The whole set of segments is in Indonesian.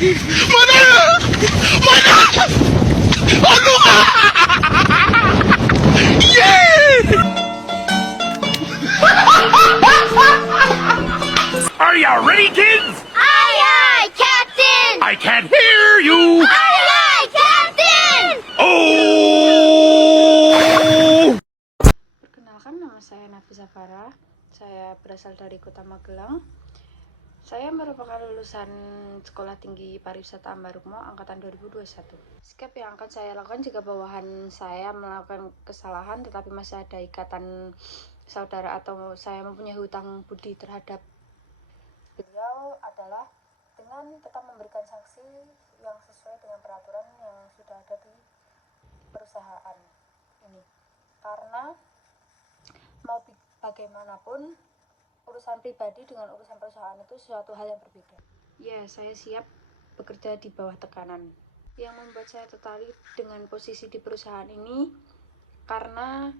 Are you ready, kids? Aye, aye, Captain! I can't hear you. Aye, aye, Captain! Oh! Perkenalkan, nama saya Nafisa Farah. Saya berasal dari Kota Magelang. Saya merupakan lulusan Sekolah Tinggi Pariwisata Ambarukmo angkatan 2021. Sikap yang akan saya lakukan jika bawahan saya melakukan kesalahan tetapi masih ada ikatan saudara atau saya mempunyai hutang budi terhadap beliau adalah dengan tetap memberikan sanksi yang sesuai dengan peraturan yang sudah ada di perusahaan ini. Karena mau bagaimanapun urusan pribadi dengan urusan perusahaan itu suatu hal yang berbeda. Ya, saya siap bekerja di bawah tekanan. Yang membuat saya tertarik dengan posisi di perusahaan ini karena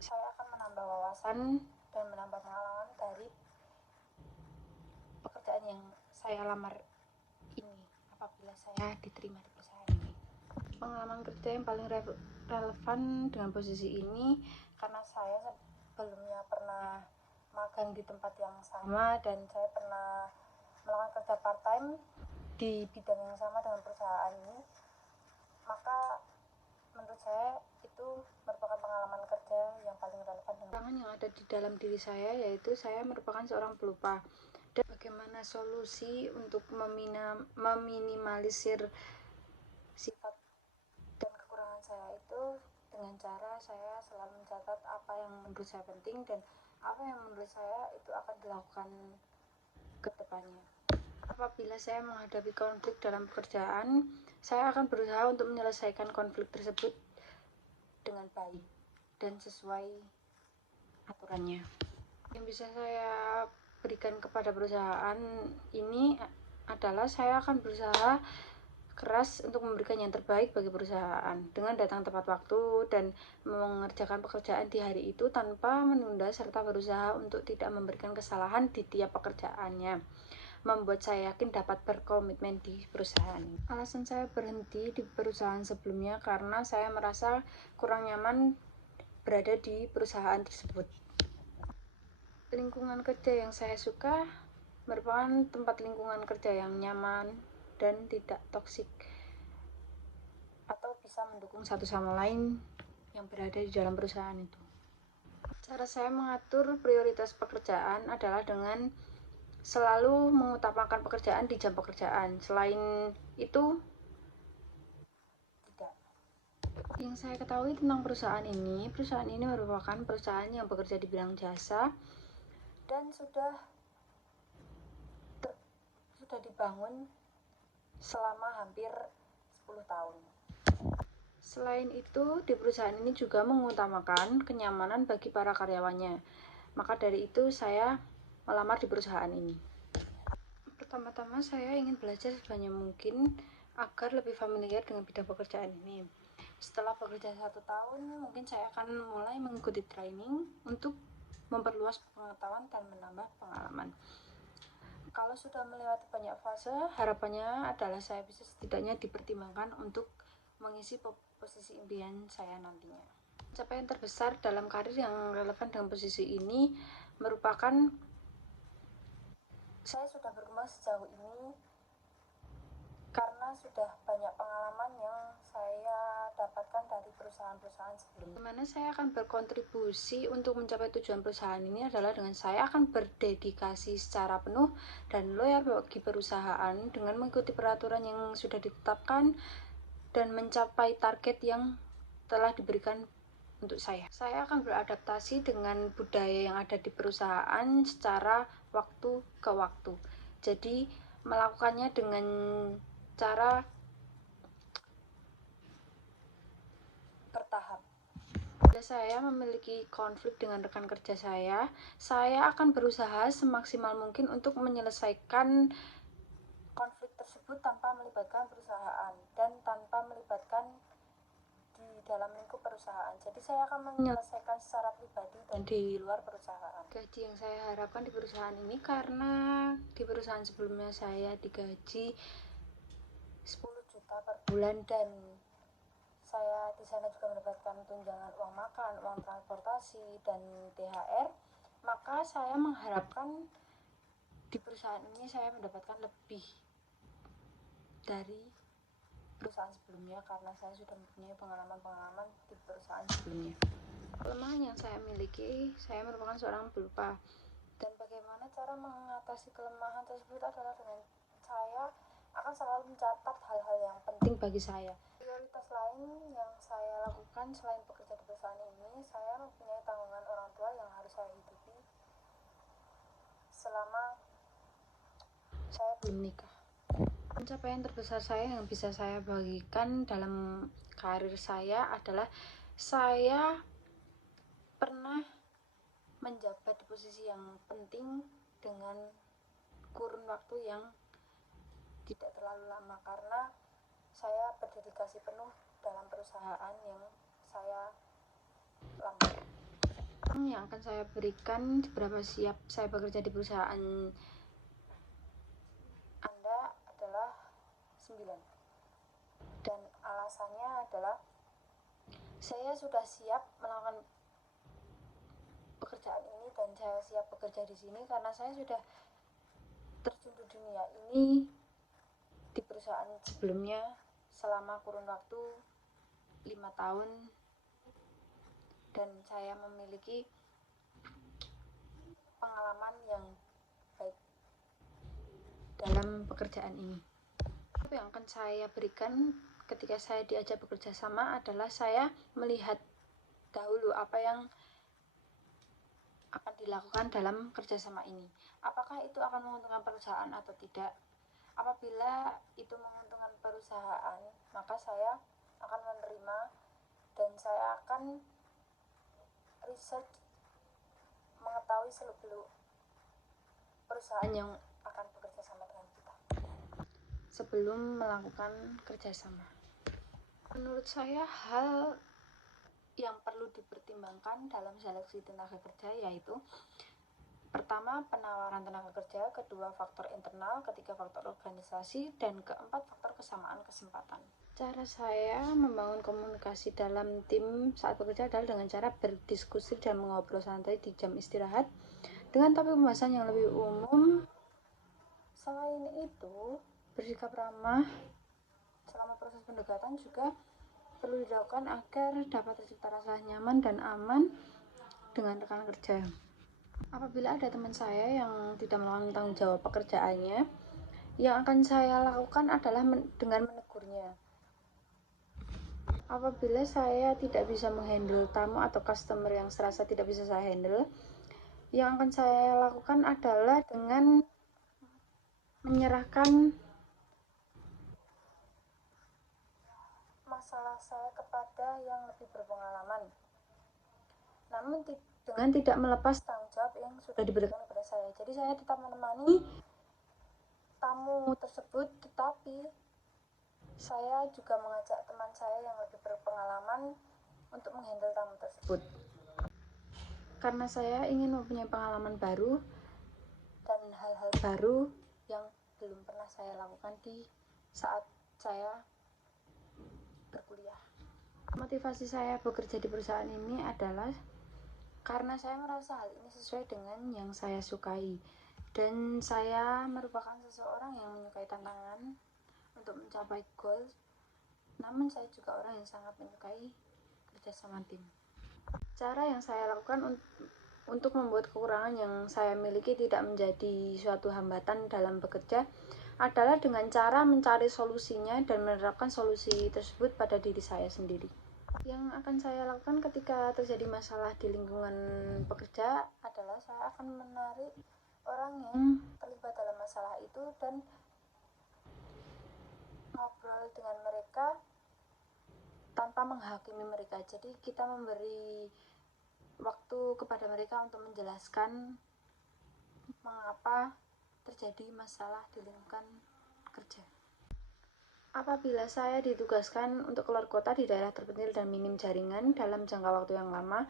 saya akan menambah wawasan dan menambah pengalaman dari pekerjaan yang saya lamar ini apabila saya diterima di perusahaan ini. Pengalaman kerja yang paling relevan dengan posisi ini karena saya sebelumnya pernah magang di tempat yang sama dan saya pernah melakukan kerja part time di bidang yang sama dengan perusahaan ini, maka menurut saya itu merupakan pengalaman kerja yang paling relevan dengan kekurangan yang ada di dalam diri saya, yaitu saya merupakan seorang pelupa. Dan bagaimana solusi untuk meminimalisir sifat dan kekurangan saya itu dengan cara saya selalu mencatat apa yang menurut saya penting dan apa yang menurut saya itu akan dilakukan ke depannya. Apabila saya menghadapi konflik dalam pekerjaan, saya akan berusaha untuk menyelesaikan konflik tersebut dengan baik dan sesuai aturannya. Yang bisa saya berikan kepada perusahaan ini adalah saya akan berusaha keras untuk memberikan yang terbaik bagi perusahaan dengan datang tepat waktu dan mengerjakan pekerjaan di hari itu tanpa menunda serta berusaha untuk tidak memberikan kesalahan di tiap pekerjaannya, membuat saya yakin dapat berkomitmen di perusahaan. Alasan saya berhenti di perusahaan sebelumnya karena saya merasa kurang nyaman berada di perusahaan tersebut. Lingkungan kerja yang saya suka merupakan tempat lingkungan kerja yang nyaman dan tidak toksik atau bisa mendukung satu sama lain yang berada di dalam perusahaan itu. Cara saya mengatur prioritas pekerjaan adalah dengan selalu mengutamakan pekerjaan di jam pekerjaan. Selain itu, tidak. Yang saya ketahui tentang perusahaan ini merupakan perusahaan yang bekerja di bidang jasa dan sudah dibangun selama hampir 10 tahun. Selain itu, di perusahaan ini juga mengutamakan kenyamanan bagi para karyawannya. Maka dari itu, saya melamar di perusahaan ini. Pertama-tama, saya ingin belajar sebanyak mungkin agar lebih familiar dengan bidang pekerjaan ini. Setelah bekerja 1 tahun, mungkin saya akan mulai mengikuti training untuk memperluas pengetahuan dan menambah pengalaman. Kalau sudah melewati banyak fase, harapannya adalah saya bisa setidaknya dipertimbangkan untuk mengisi posisi impian saya nantinya. Pencapaian terbesar dalam karir yang relevan dengan posisi ini merupakan saya sudah berkembang sejauh ini karena sudah banyak pengalaman yang saya dapatkan dari perusahaan-perusahaan sebelumnya. Dimana saya akan berkontribusi untuk mencapai tujuan perusahaan ini adalah dengan saya akan berdedikasi secara penuh dan loyal bagi perusahaan dengan mengikuti peraturan yang sudah ditetapkan dan mencapai target yang telah diberikan untuk saya. Saya akan beradaptasi dengan budaya yang ada di perusahaan secara waktu ke waktu. Jadi melakukannya dengan cara bertahap. Bila saya memiliki konflik dengan rekan kerja saya akan berusaha semaksimal mungkin untuk menyelesaikan konflik tersebut tanpa melibatkan perusahaan dan tanpa melibatkan di dalam lingkup perusahaan. Jadi saya akan menyelesaikan secara pribadi dan di luar perusahaan. Gaji yang saya harapkan di perusahaan ini karena di di perusahaan sebelumnya saya digaji 10 juta per bulan, dan saya di sana juga mendapatkan tunjangan uang makan, uang transportasi, dan THR, maka saya mengharapkan di perusahaan ini saya mendapatkan lebih dari perusahaan sebelumnya karena saya sudah mempunyai pengalaman-pengalaman di perusahaan sebelumnya. Kelemahan yang saya miliki, saya merupakan seorang pelupa, dan bagaimana cara mengatasi kelemahan tersebut adalah dengan saya akan selalu mencatat hal-hal yang penting bagi saya. Prioritas lain yang saya lakukan selain bekerja di perusahaan ini, saya mempunyai tanggungan orang tua yang harus saya hidupi selama saya belum nikah. Pencapaian terbesar saya yang bisa saya bagikan dalam karir saya adalah saya pernah menjabat di posisi yang penting dengan kurun waktu yang tidak terlalu lama karena saya berdedikasi penuh dalam perusahaan yang saya lamar. Yang akan saya berikan seberapa siap saya bekerja di perusahaan Anda adalah 9, dan alasannya adalah saya sudah siap melakukan pekerjaan ini dan saya siap bekerja di sini karena saya sudah terjun di dunia ini di perusahaan sebelumnya selama kurun waktu 5 tahun, dan saya memiliki pengalaman yang baik dalam pekerjaan ini. Apa yang akan saya berikan ketika saya diajak bekerja sama adalah saya melihat dahulu apa yang akan dilakukan dalam kerjasama ini. Apakah itu akan menguntungkan perusahaan atau tidak? Apabila itu menguntungkan perusahaan, maka saya akan menerima dan saya akan research mengetahui seluk-beluk perusahaan yang akan bekerja sama dengan kita sebelum melakukan kerjasama. Menurut saya hal yang perlu dipertimbangkan dalam seleksi tenaga kerja yaitu pertama, penawaran tenaga kerja, kedua, faktor internal, ketiga, faktor organisasi, dan keempat, faktor kesamaan kesempatan. Cara saya membangun komunikasi dalam tim saat bekerja adalah dengan cara berdiskusi dan mengobrol santai di jam istirahat dengan topik pembahasan yang lebih umum. Selain itu, bersikap ramah selama proses pendekatan juga perlu dilakukan agar dapat tercipta rasa nyaman dan aman dengan rekan kerja. Apabila ada teman saya yang tidak melakukan tanggung jawab pekerjaannya, yang akan saya lakukan adalah dengan menegurnya. Apabila saya tidak bisa menghandle tamu atau customer yang serasa tidak bisa saya handle, yang akan saya lakukan adalah dengan menyerahkan masalah saya kepada yang lebih berpengalaman, namun dengan tidak melepas tanggung jawab yang sudah diberikan kepada saya. Jadi saya tetap menemani tamu tersebut, tetapi saya juga mengajak teman saya yang lebih berpengalaman untuk menghandle tamu tersebut. Karena saya ingin mempunyai pengalaman baru dan hal-hal baru yang belum pernah saya lakukan di saat saya berkuliah. Motivasi saya bekerja di perusahaan ini adalah karena saya merasa hal ini sesuai dengan yang saya sukai, dan saya merupakan seseorang yang menyukai tantangan untuk mencapai goal, namun saya juga orang yang sangat menyukai kerjasama tim. Cara yang saya lakukan untuk membuat kekurangan yang saya miliki tidak menjadi suatu hambatan dalam bekerja adalah dengan cara mencari solusinya dan menerapkan solusi tersebut pada diri saya sendiri. Yang akan saya lakukan ketika terjadi masalah di lingkungan pekerja adalah saya akan menarik orang yang terlibat dalam masalah itu dan ngobrol dengan mereka tanpa menghakimi mereka. Jadi kita memberi waktu kepada mereka untuk menjelaskan mengapa terjadi masalah di lingkungan kerja. Apabila saya ditugaskan untuk keluar kota di daerah terpencil dan minim jaringan dalam jangka waktu yang lama,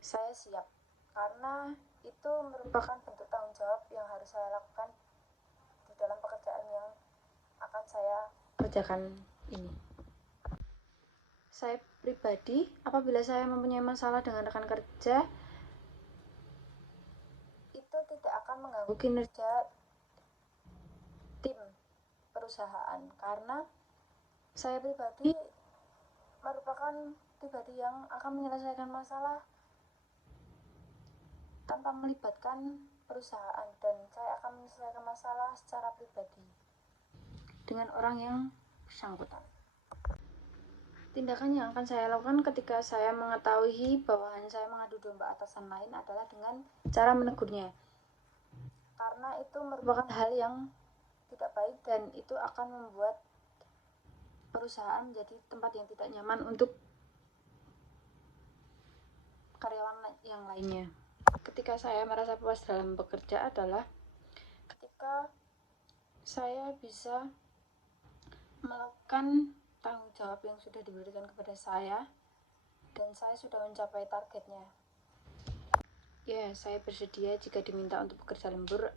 saya siap karena itu merupakan bentuk tanggung jawab yang harus saya lakukan dalam pekerjaan yang akan saya kerjakan ini. Saya pribadi, apabila saya mempunyai masalah dengan rekan kerja, itu tidak akan mengganggu kinerja tim perusahaan, karena saya pribadi merupakan pribadi yang akan menyelesaikan masalah tanpa melibatkan perusahaan, dan saya akan menyelesaikan masalah secara pribadi dengan orang yang bersangkutan. Tindakan yang akan saya lakukan ketika saya mengetahui bawahan saya mengadu domba atasan lain adalah dengan cara menegurnya, karena itu merupakan hal yang tidak baik dan itu akan membuat perusahaan menjadi tempat yang tidak nyaman untuk karyawan yang lainnya. Ketika saya merasa puas dalam bekerja adalah ketika saya bisa melakukan tanggung jawab yang sudah diberikan kepada saya dan saya sudah mencapai targetnya. Ya, saya bersedia jika diminta untuk bekerja lembur